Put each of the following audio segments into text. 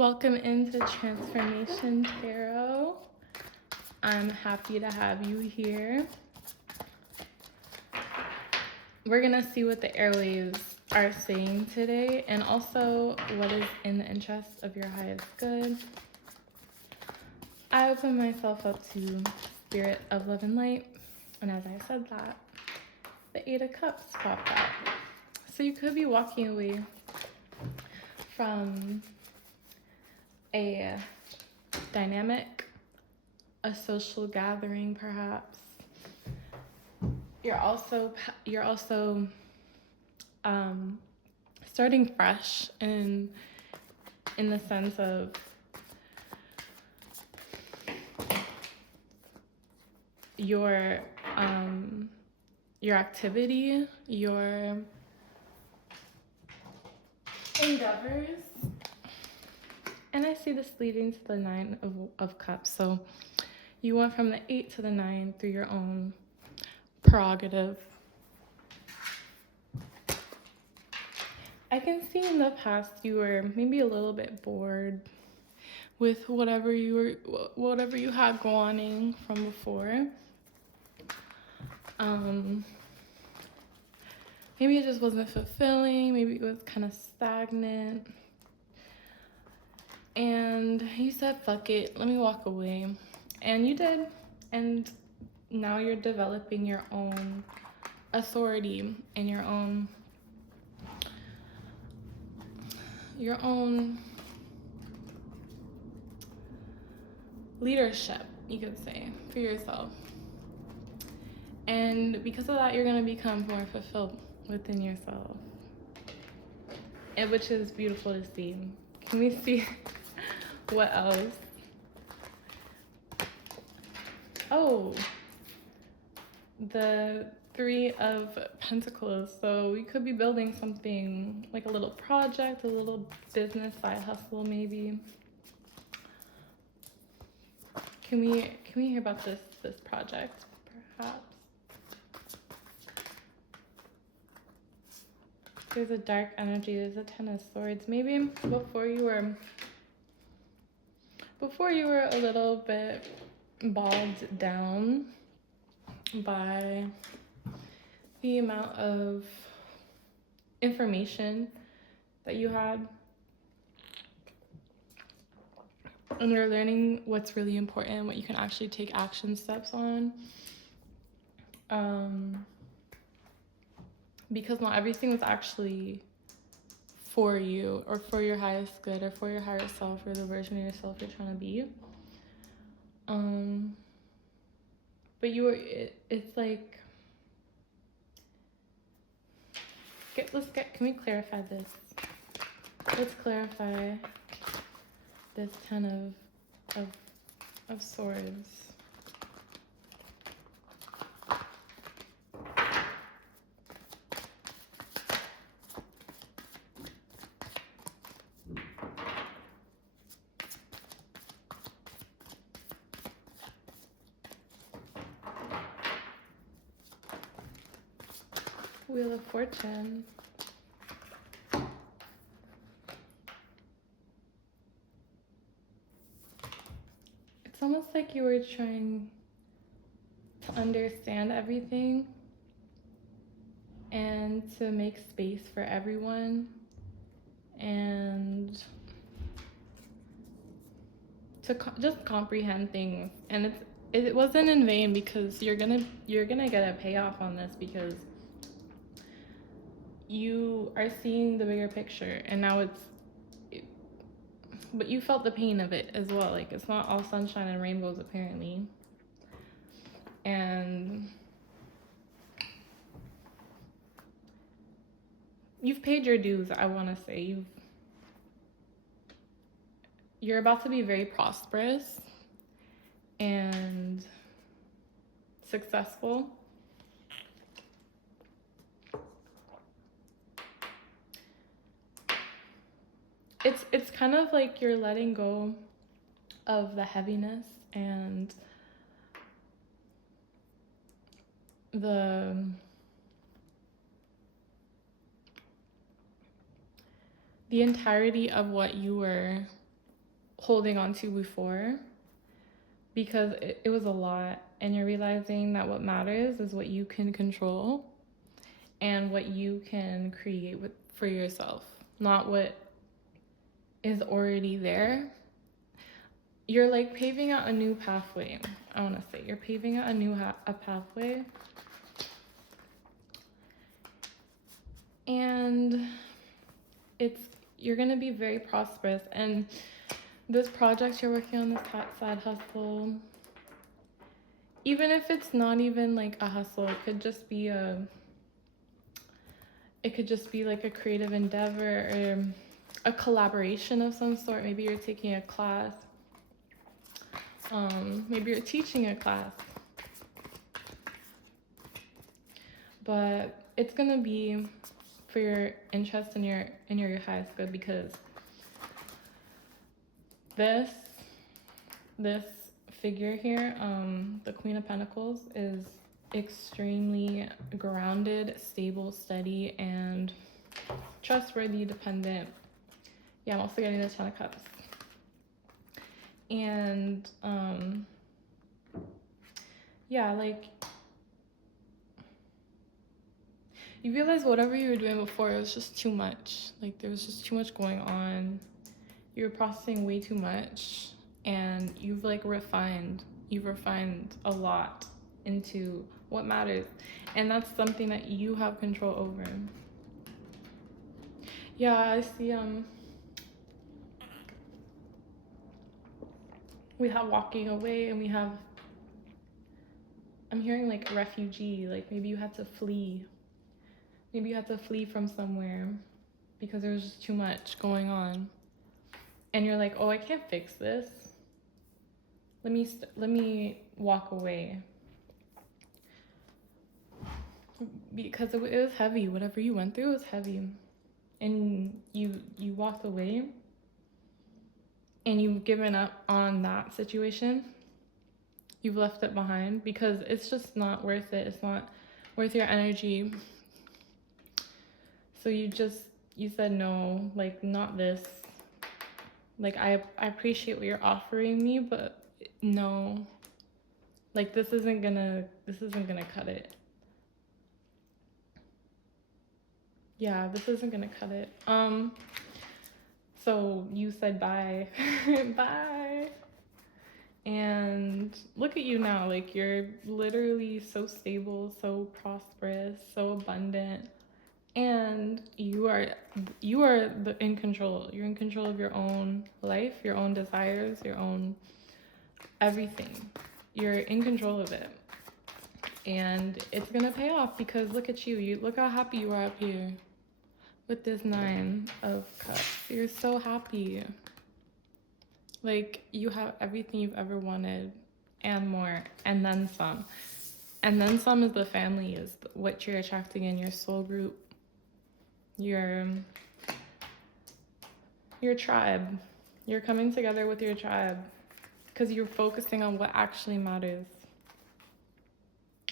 Welcome into Transformation Tarot. I'm happy to have you here. We're going to see what the airwaves are saying today and also what is in the interest of your highest good. I open myself up to Spirit of Love and Light, and as I said that, the Eight of Cups popped out. So you could be walking away from a dynamic, a social gathering perhaps. You're also starting fresh in the sense of your activity, your endeavors. And I see this leading to the Nine of Cups. So you went from the 8 to the 9 through your own prerogative. I can see in the past you were maybe a little bit bored with whatever you had going from before. Maybe it just wasn't fulfilling. Maybe it was kind of stagnant. And you said, fuck it, let me walk away. And you did. And now you're developing your own authority and your own leadership, you could say, for yourself. And because of that, you're going to become more fulfilled within yourself, and which is beautiful to see. Can we see what else? Oh, the Three of Pentacles. So we could be building something like a little project, a little business side hustle maybe. Can we hear about this project perhaps? There's a dark energy, there's a Ten of Swords. Maybe before you were a little bit bogged down by the amount of information that you had. And you're learning what's really important, what you can actually take action steps on. Because not everything was actually for you or for your highest good or for your higher self or the version of yourself you're trying to be. But it's like, can we clarify this? Let's clarify this Ten of Swords. Wheel of Fortune. It's almost like you were trying to understand everything and to make space for everyone and to just comprehend things. And it wasn't in vain, because you're gonna get a payoff on this, because you are seeing the bigger picture, and now but you felt the pain of it as well. Like, it's not all sunshine and rainbows apparently. And you've paid your dues, I want to say. You're about to be very prosperous and successful. It's kind of like you're letting go of the heaviness and the entirety of what you were holding on to before, because it was a lot, and you're realizing that what matters is what you can control and what you can create for yourself, not what is already there. You're like paving out a new pathway. I want to say you're paving out a pathway, and you're gonna be very prosperous. And this project you're working on, this side hustle, even if it's not even like a hustle, it could just be like a creative endeavor or a collaboration of some sort. Maybe you're taking a class. Maybe you're teaching a class. But it's gonna be for your interest and your highest good, because this figure here, the Queen of Pentacles, is extremely grounded, stable, steady, and trustworthy, dependent. Yeah, I'm also getting the Ten of Cups. And yeah, like, you realize whatever you were doing before, it was just too much. Like, there was just too much going on. You were processing way too much, and you've refined a lot into what matters, and that's something that you have control over. Yeah, I see. We have walking away, and we have, I'm hearing like refugee, like maybe you had to flee. Maybe you had to flee from somewhere because there was just too much going on. And you're like, oh, I can't fix this. Let me walk away. Because it was heavy. Whatever you went through was heavy. And you walked away, and you've given up on that situation. You've left it behind because it's just not worth it. It's not worth your energy. So you said no, like, not this. Like, I appreciate what you're offering me, but no. Like, this isn't gonna cut it. Yeah, this isn't gonna cut it. So you said bye. Bye. And look at you now. Like, you're literally so stable, so prosperous, so abundant. And you are in control. You're in control of your own life, your own desires, your own everything. You're in control of it. And it's gonna pay off, because look at you. Look how happy you are up here with this 9 of Cups. You're so happy. Like, you have everything you've ever wanted and more, and then some. And then some is the family, is what you're attracting in your soul group. Your tribe. You're coming together with your tribe because you're focusing on what actually matters.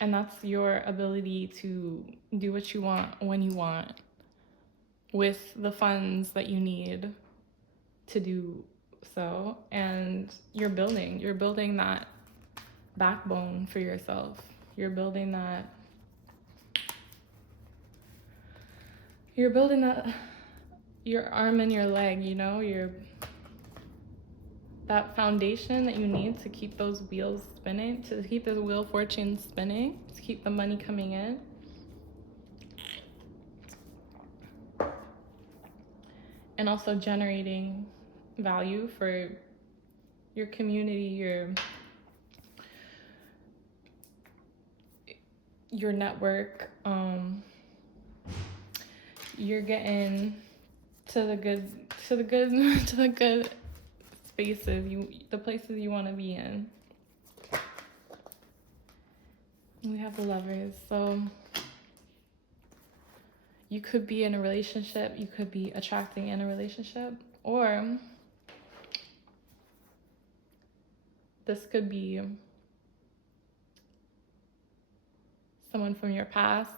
And that's your ability to do what you want when you want, with the funds that you need to do so. And you're building that backbone for yourself. You're building that your arm and your leg, you know, that foundation that you need to keep those wheels spinning, to keep the wheel of fortune spinning, to keep the money coming in. And also generating value for your community, your network. You're getting to the good spaces, the places you want to be in. We have the Lovers. So you could be in a relationship, you could be attracting in a relationship, or this could be someone from your past.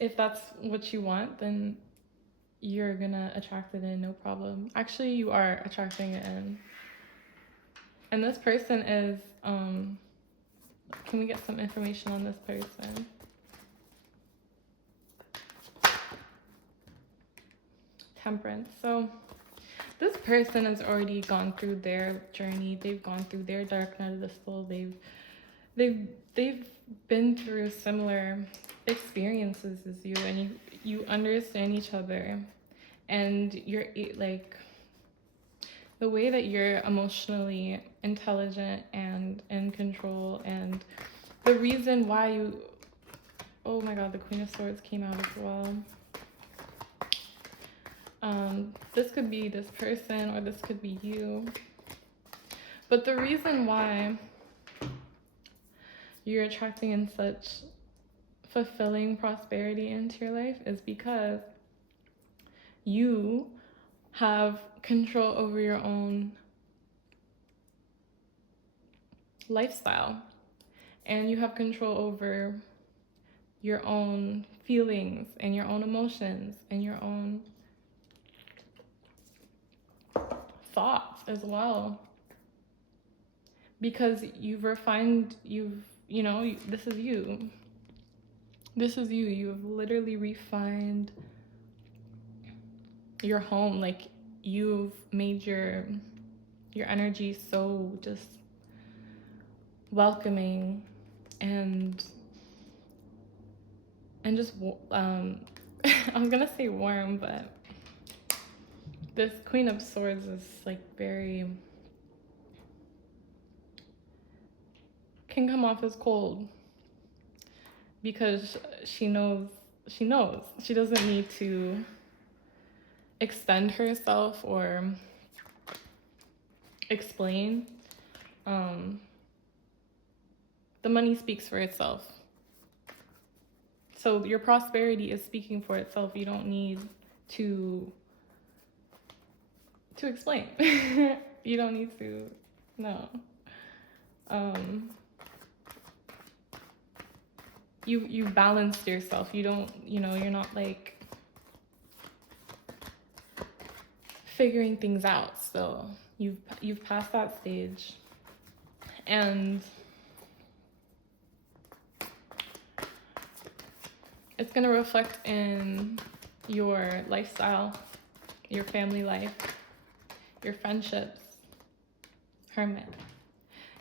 If that's what you want, then you're gonna attract it in, no problem. Actually, you are attracting it in. And this person is, can we get some information on this person? Temperance. So this person has already gone through their journey. They've gone through their dark night of the soul. They've been through similar experiences as you, and you understand each other, and you're like, the way that you're emotionally intelligent and in control, and the reason why you, oh my god, the Queen of Swords came out as well. This could be this person, or this could be you. But the reason why you're attracting in such fulfilling prosperity into your life is because you have control over your own lifestyle, and you have control over your own feelings and your own emotions and your own thoughts as well, because you've refined, this is you. This is you. You've literally refined your home. Like, you've made your energy so just welcoming and just I was gonna say warm, but this Queen of Swords is like very, can come off as cold, because she knows she doesn't need to extend herself or explain. The money speaks for itself. So your prosperity is speaking for itself. You don't need to explain. You don't need to, no. You balanced yourself. You don't, you're not like figuring things out still. You've passed that stage. And it's gonna reflect in your lifestyle, your family life, your friendships. Hermit.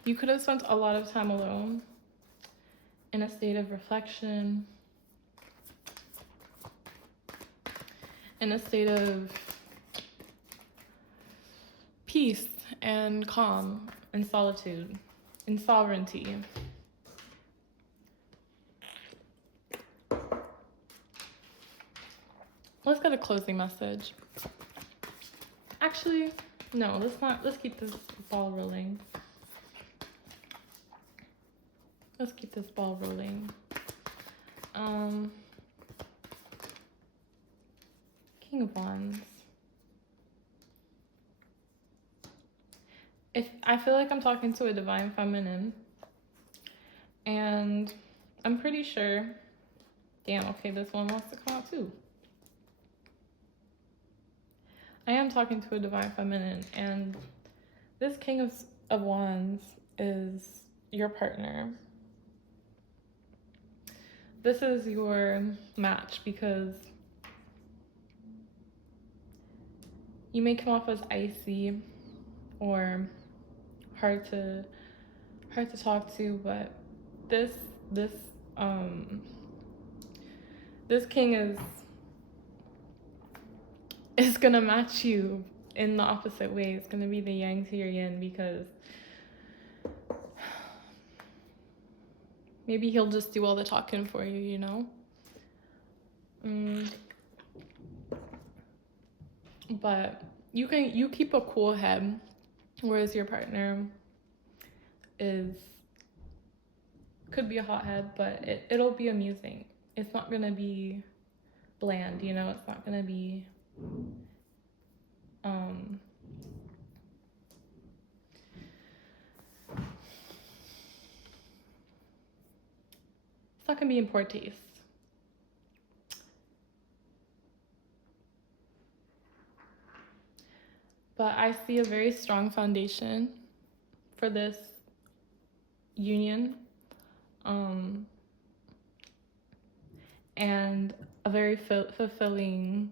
You could have spent a lot of time alone, in a state of reflection, in a state of peace and calm and solitude and sovereignty. Let's get a closing message. Actually, no, let's keep this ball rolling. Let's keep this ball rolling. King of Wands. I feel like I'm talking to a divine feminine, and I'm pretty sure, damn, okay, this one wants to come out too. I am talking to a divine feminine, and this King of Wands is your partner. This is your match, because you may come off as icy or hard to talk to, but this king is gonna match you in the opposite way. It's gonna be the yang to your yin, because maybe he'll just do all the talking for you, But you keep a cool head, whereas your partner could be a hothead, but it'll be amusing. It's not gonna be bland, it's not gonna be it's not gonna be in poor taste. but I see a very strong foundation for this union, and a very fulfilling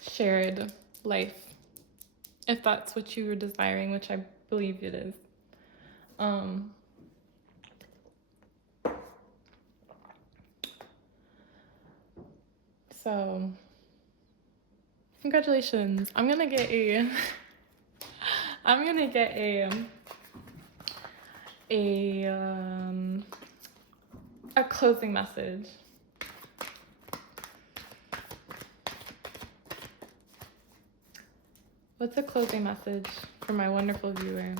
shared life, if that's what you were desiring, which I believe it is. So congratulations. I'm gonna get a closing message. What's a closing message for my wonderful viewer?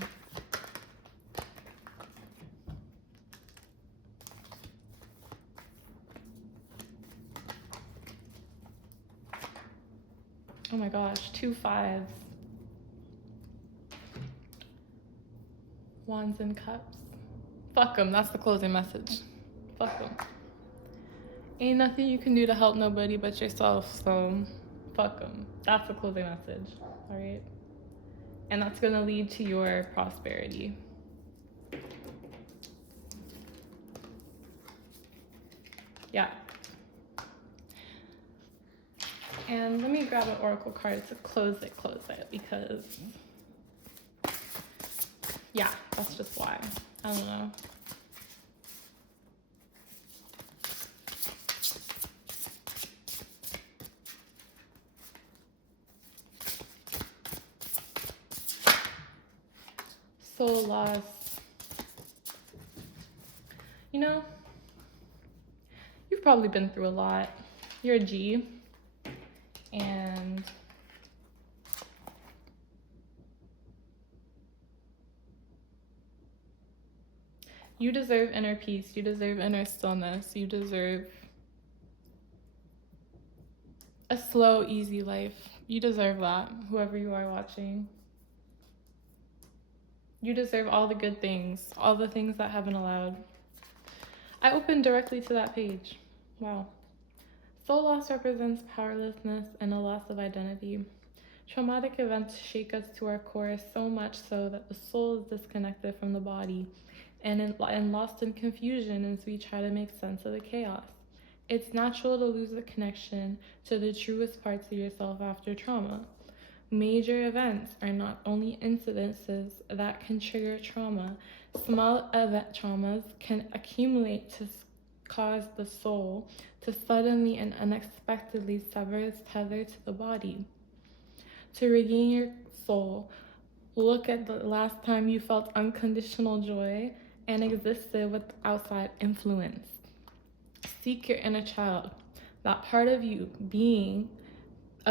Oh my gosh, 2 5s. Wands and cups. Fuck them, that's the closing message. Fuck them. Ain't nothing you can do to help nobody but yourself, so fuck them. That's the closing message, all right? And that's gonna lead to your prosperity. Yeah. And let me grab an oracle card to close it, because yeah, that's just why. I don't know. Soul loss. You know, you've probably been through a lot. You're a G, and you deserve inner peace. You deserve inner stillness. You deserve a slow, easy life. You deserve that, whoever you are watching. You deserve all the good things, all the things that haven't allowed. I opened directly to that page. Wow. Soul loss represents powerlessness and a loss of identity. Traumatic events shake us to our core, so much so that the soul is disconnected from the body and lost in confusion as we try to make sense of the chaos. It's natural to lose the connection to the truest parts of yourself after trauma. Major events are not only incidences that can trigger trauma. Small event traumas can accumulate to cause the soul to suddenly and unexpectedly sever its tether to the body. To regain your soul, look at the last time you felt unconditional joy and existed with outside influence. Seek your inner child, that part of you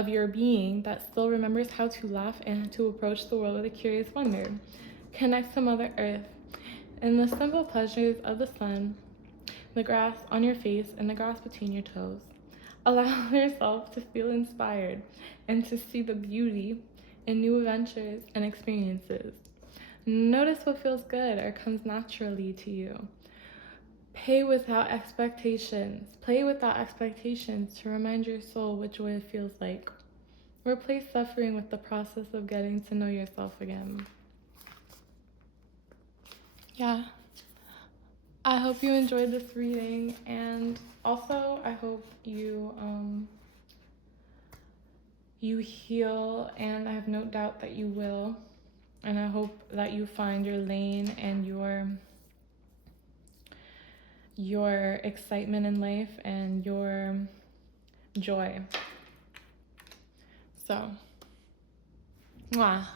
your being that still remembers how to laugh and to approach the world with a curious wonder. Connect to Mother Earth and the simple pleasures of the sun, the grass on your face, and the grass between your toes. Allow yourself to feel inspired and to see the beauty in new adventures and experiences. Notice what feels good or comes naturally to you. Play without expectations to remind your soul what joy feels like. Replace suffering with the process of getting to know yourself again. Yeah. I hope you enjoyed this reading, and also I hope you heal, and I have no doubt that you will. And I hope that you find your lane and your excitement in life and your joy. So, mwah.